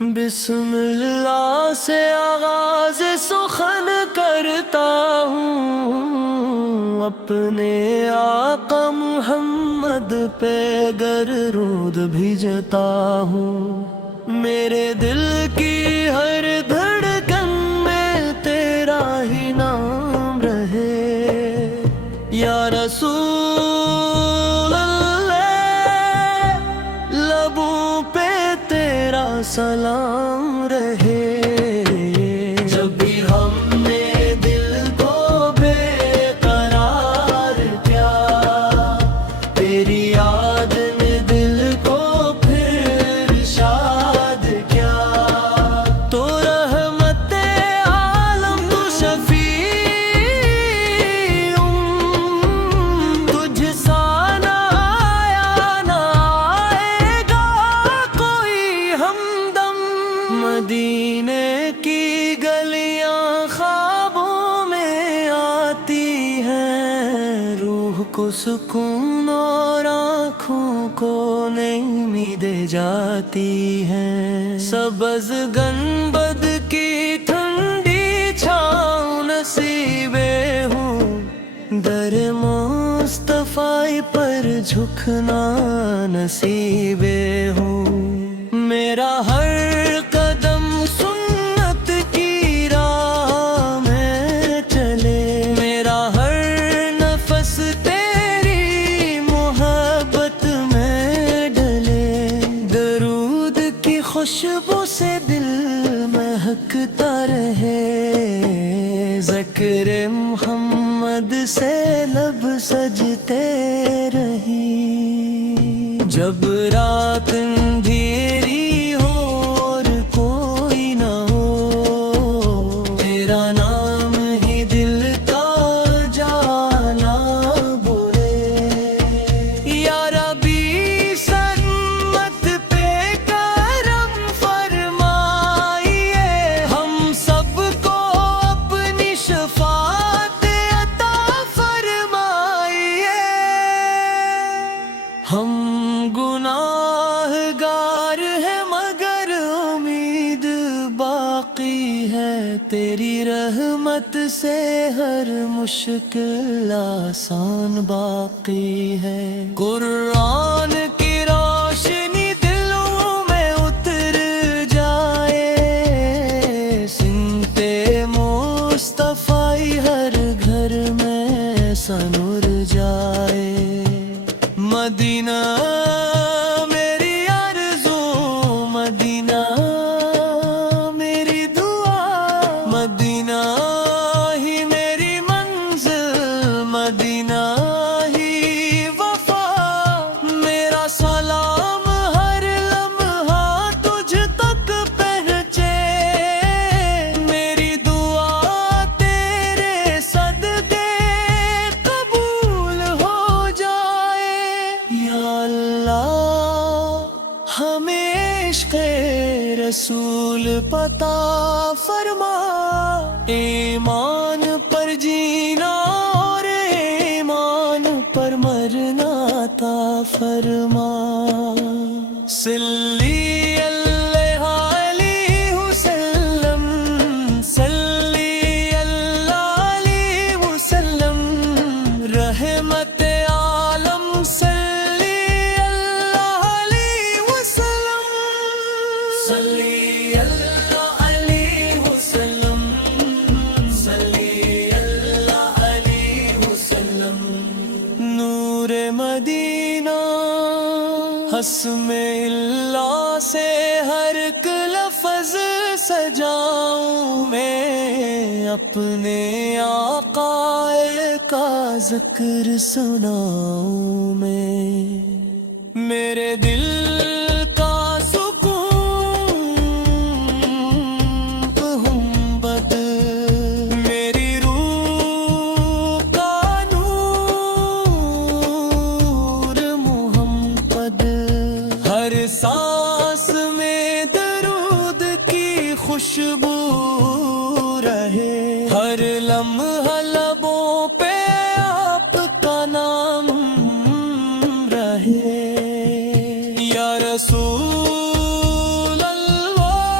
بسم اللہ سے آغاز سخن کرتا ہوں، اپنے آقا محمد پہ درود بھیجتا ہوں۔ میرے دل کی ہر دھڑکن میں تیرا ہی نام رہے یا رسول اللہ، لبوں پہ تیرا سلام رہے۔ جب بھی ہم نے دل کو بے قرار کیا، تیری یاد نے دل کو پھر شاد کیا۔ تو رحمت عالم تو شفیع، تجھ سا نہ آیا نہ آئے گا کوئی ہمدم۔ مدینے کی گلیاں خوابوں میں آتی ہیں، روح کو سکون اور آنکھوں کو نئی دے جاتی ہیں۔ سبز گنبد کی ٹھنڈی چھاؤں نصیبے ہوں، در مصطفیٰ پر جھکنا نصیبے ہوں۔ میرا ہر قدم سنت کی راہ میں چلے، میرا ہر نفس تیری محبت میں ڈلے۔ درود کی خوشبو سے دل مہکتا رہے، ذکر محمد سے لب سجتے رہی۔ جب رات اندھیری ہو اور کوئی نہ ہو، تیرا نام ہی دل کا جانا بولے۔ یا ربی سنت پہ کرم فرمائیے، ہم سب کو اپنی شفاعت عطا فرمائیے۔ ہم گناہ گار ہیں مگر امید باقی ہے، تیری رحمت سے ہر مشکل آسان باقی ہے۔ قرآن کی روشنی دلوں میں اتر جائے، سنتے مصطفیٰ ہر گھر میں سنور جائے۔ مدینہ میری آرزو، مدینہ میری دعا، مدینہ ہی میری منزل، مدینہ ہی وفا۔ میرا سلام ہر لمحہ تجھ تک پہنچے، میری دعا تیرے صدقے قبول ہو جائے۔ یا اللہ ہمیں عشق رسول پتا فرما، ایمان پر جینا اور ایمان پر مرنا عطا فرما۔ صلی اللہ علیہ وسلم، صلی اللہ علیہ وسلم، رحمت عالم صلی اللہ علیہ وسلم، صلی اللہ علیہ وسلم، صلی اللہ علیہ وسلم۔ نور مدینہ حسم اللہ سے ہر ایک لفظ سجاؤں میں، اپنے آقا کا ذکر سناؤں میں۔ میرے دل کا سکون محمد، میری روح کا نور محمد، ہر سانس میں درود کی خوشبو رہے، ہر لمحہ لبوں پہ آپ کا نام رہے۔ یا رسول اللہ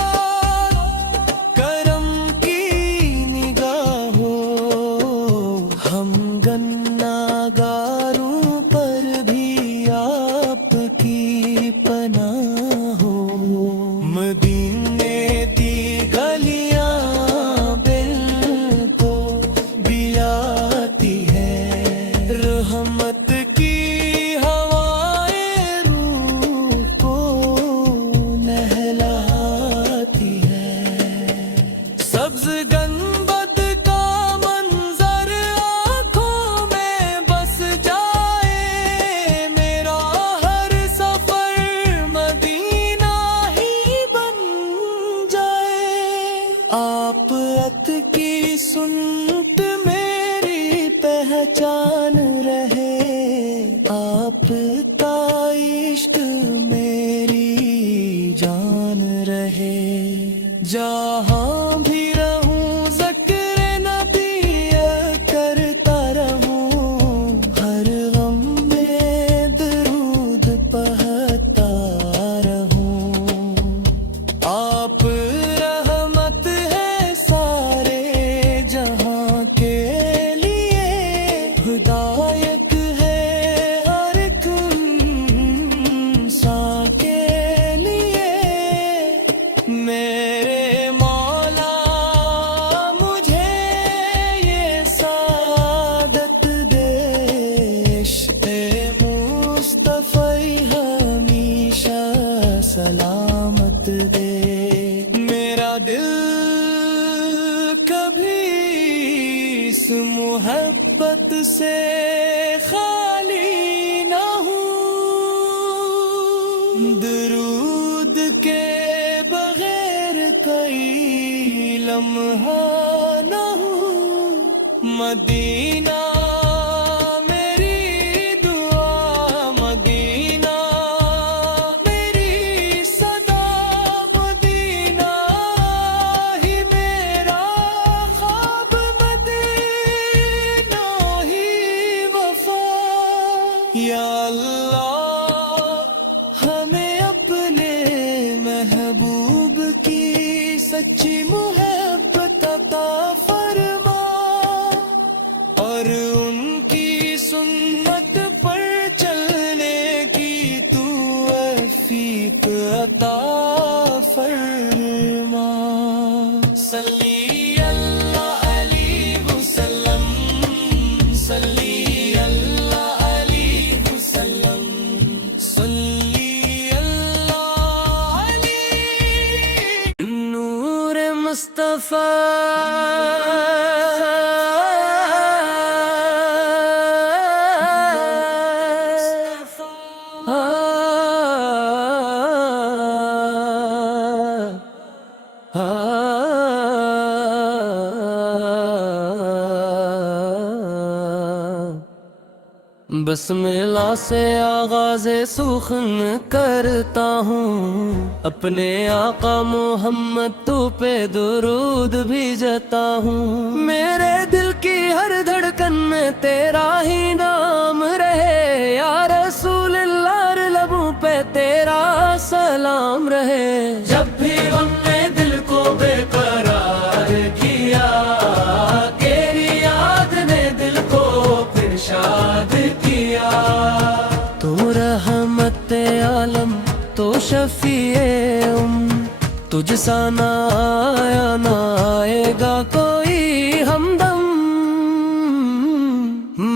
مدینے دی گلیاں دل کو بھی آتی ہے، رحمت کی ہوائیں روح کو نہلاتی ہے۔ سبز گنبد کا منظر آنکھوں میں بس جائے، میرا ہر سفر مدینہ ہی بن جائے۔ آپ ات کی سنت میری پہچان رہے، آپ کا عشق میری جان رہے۔ جہاں بھی رہوں ذکر نبی کرتا رہوں، ہر غم میں درود پڑھتا رہوں۔ آپ رحمت ہے سارے جہاں کے لیے، ہدایت ہے ہر ایک انسان کے لیے۔ میرے مولا مجھے یہ سعادت دے، عشق مصطفی ہمیشہ سلامت دے۔ میرا دل کبھی اس محبت سے خالی نہ ہوں، درود کے بغیر کوئی لمحہ نہ ہوں۔ مدینہ میری دعا، مدینہ میری صدا، مدینہ ہی میرا خواب، مدینہ ہی وفا۔ یا اللہ ہمیں اپنے محبوب کی سچی محبت عطا فرما، اور ان کی سنت پر چلنے کی توفیق عطا فرما۔ صلی اللہ علیہ وسلم، صلی اللہ علیہ وسلم، صلی اللہ علیہ۔ نور مصطفیٰ بسملہ سے آغاز سخن کرتا ہوں، اپنے آقا محمد تو پہ درود بھیجتا ہوں۔ میرے دل کی ہر دھڑکن میں تیرا ہی نام رہے، یا رسول اللہ لبوں پہ تیرا سلام رہے۔ جب بھی غم نے دل کو بے قرار کیا، تیری یاد نے دل کو پھر شاد کیا۔ تو رحمت عالم، تو شفیع تجھ سا نہ آیا نہ آئے گا کوئی ہمدم۔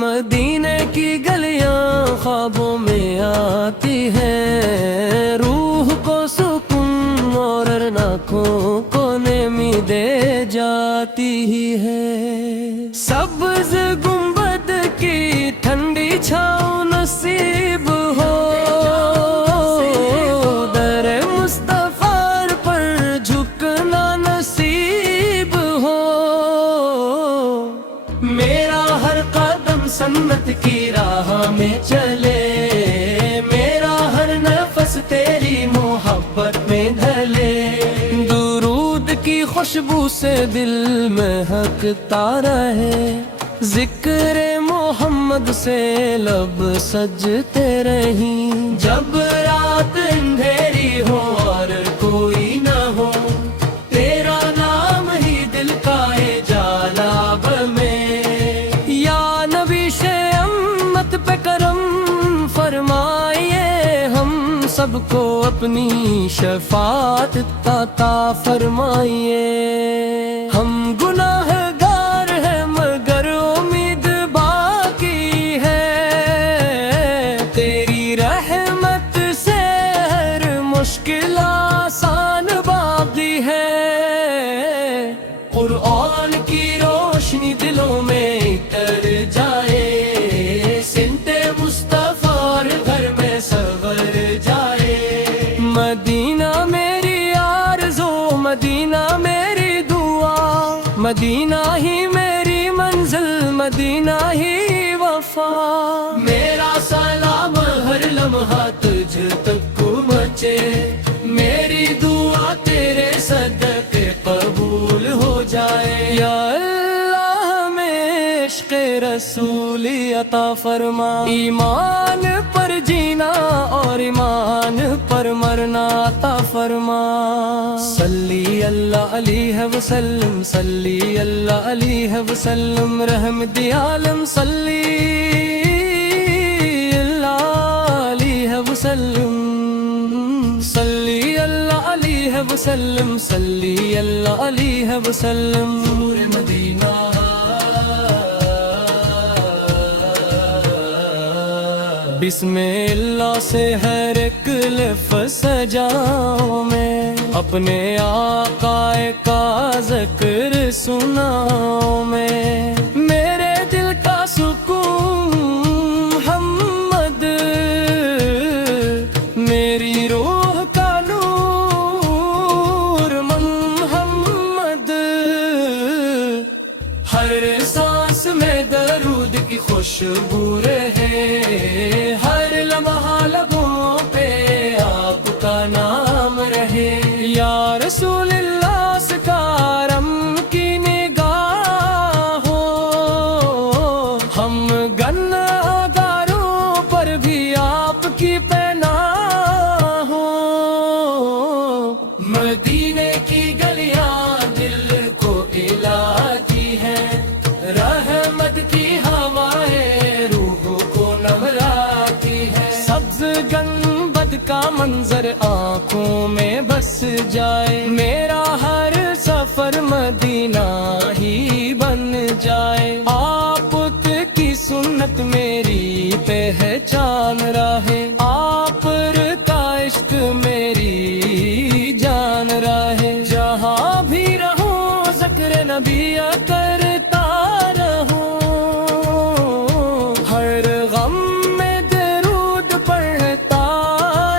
مدینے کی گلیاں خوابوں میں آتی ہیں، روح کو سکون اور آنکھوں کو نمی دے جاتی ہی ہے۔ سبز گنبد کی ٹھنڈی چھاؤں نصیب ہو، در مصطفیٰ پر جھکنا نصیب ہو۔ میرا ہر قدم سنت کی راہ میں چلے، میرا ہر نفس تیری محبت میں ڈھلے۔ درود کی خوشبو سے دل مہکتا رہے، ذکر محمد سے لب سجتے رہیں۔ جب رات اندھیری ہو اور کوئی نہ ہو، تیرا نام ہی دل کا جالاب میں۔ یا نبی سے امت پہ کرم فرمائیے، ہم سب کو اپنی شفاعت عطا فرمائیے۔ ہم گناہگار ہیں مگر امید باقی ہے، تیری رحمت سے ہر مشکل آسان باقی ہے۔ قرآن کی روشنی دلوں میں اتر جائے، سنت مصطفیٰ گھر میں سور جائے۔ مدینہ میری آرزو، مدینہ میری دعا، مدینہ ہی میری منزل، مدینہ ہی وفا۔ میرا سلام ہر لمحہ تجھ تک مچے، میری دعا تیرے صدقے قبول ہو جائے۔ یا اللہ ہمیں عشق رسول عطا فرما، ایمان پر جینا اور ایمان پر مرنا عطا فرما۔ صلی اللہ علیہ وسلم، صلی اللہ علیہ وسلم، رحمت عالم صلی اللہ علیہ وسلم، صلی اللہ علیہ وسلم، صلی اللہ علیہ وسلم۔ نور مدینہ بسم اللہ سے ہر ایک لفظ سجاؤں میں، اپنے آقا کا ذکر سناؤں میں۔ میرے دل کا سکون محمد، میری روح کا نور محمد، ہر سانس میں درود کی خوشبو رہے، ہر لمحہ لبوں پہ آپ کا نام رہے۔ یا رسول اللہ سکارم کی نگاہ ہو، ہم گناہگاروں پر بھی آپ کی پناہ ہو۔ مدینے کی گلیاں دل کو ہلاتی ہیں، رحمت کی ہوائیں روح کو نوراتی ہے۔ سبز گنبد کا منظر آنکھوں میں بس جائے، میرا ہر سفر مدینہ ہی بن جائے۔ آپ کی سنت میری پہچان راہے، آپ کا عشق میری جان راہے۔ جہاں بھی رہوں ذکر نبی کرتا رہوں، ہر غم میں درود پڑھتا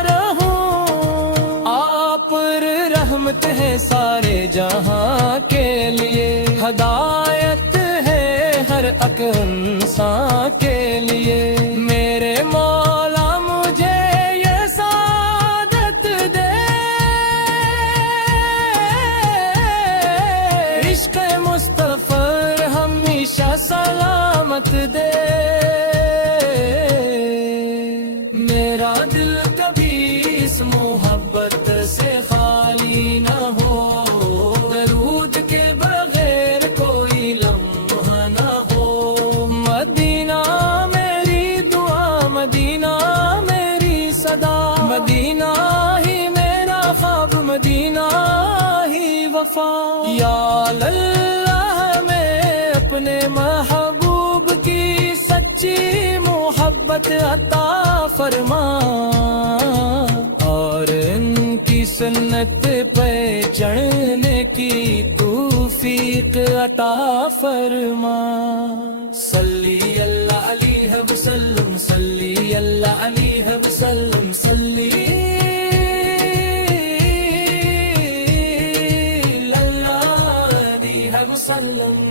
رہوں۔ آپ رحمت ہے سارے جہاں کے لیے، ہدایت ہے ہر ایک انسان کے لیے۔ میرے مولا مجھے یہ سعادت دے، عشق مصطفیٰ ہمیشہ سلامت دے۔ میرا دل کبھی اس محبت سے خالی نہ ہو، درود کے بغیر کوئی لمحہ نہ ہو۔ مدینہ میری دعا، مدینہ میری صدا، مدینہ ہی میرا خواب، مدینہ ہی وفا۔ یا اللہ میں اپنے محبوب کی سچی محبت عطا فرما، اور ان کی سنت پہ چڑھنے کی توفیق عطا فرما۔ صلی اللہ علیہ وسلم، صلی اللہ علیہ وسلم، صلی اللہ علیہ وسلم۔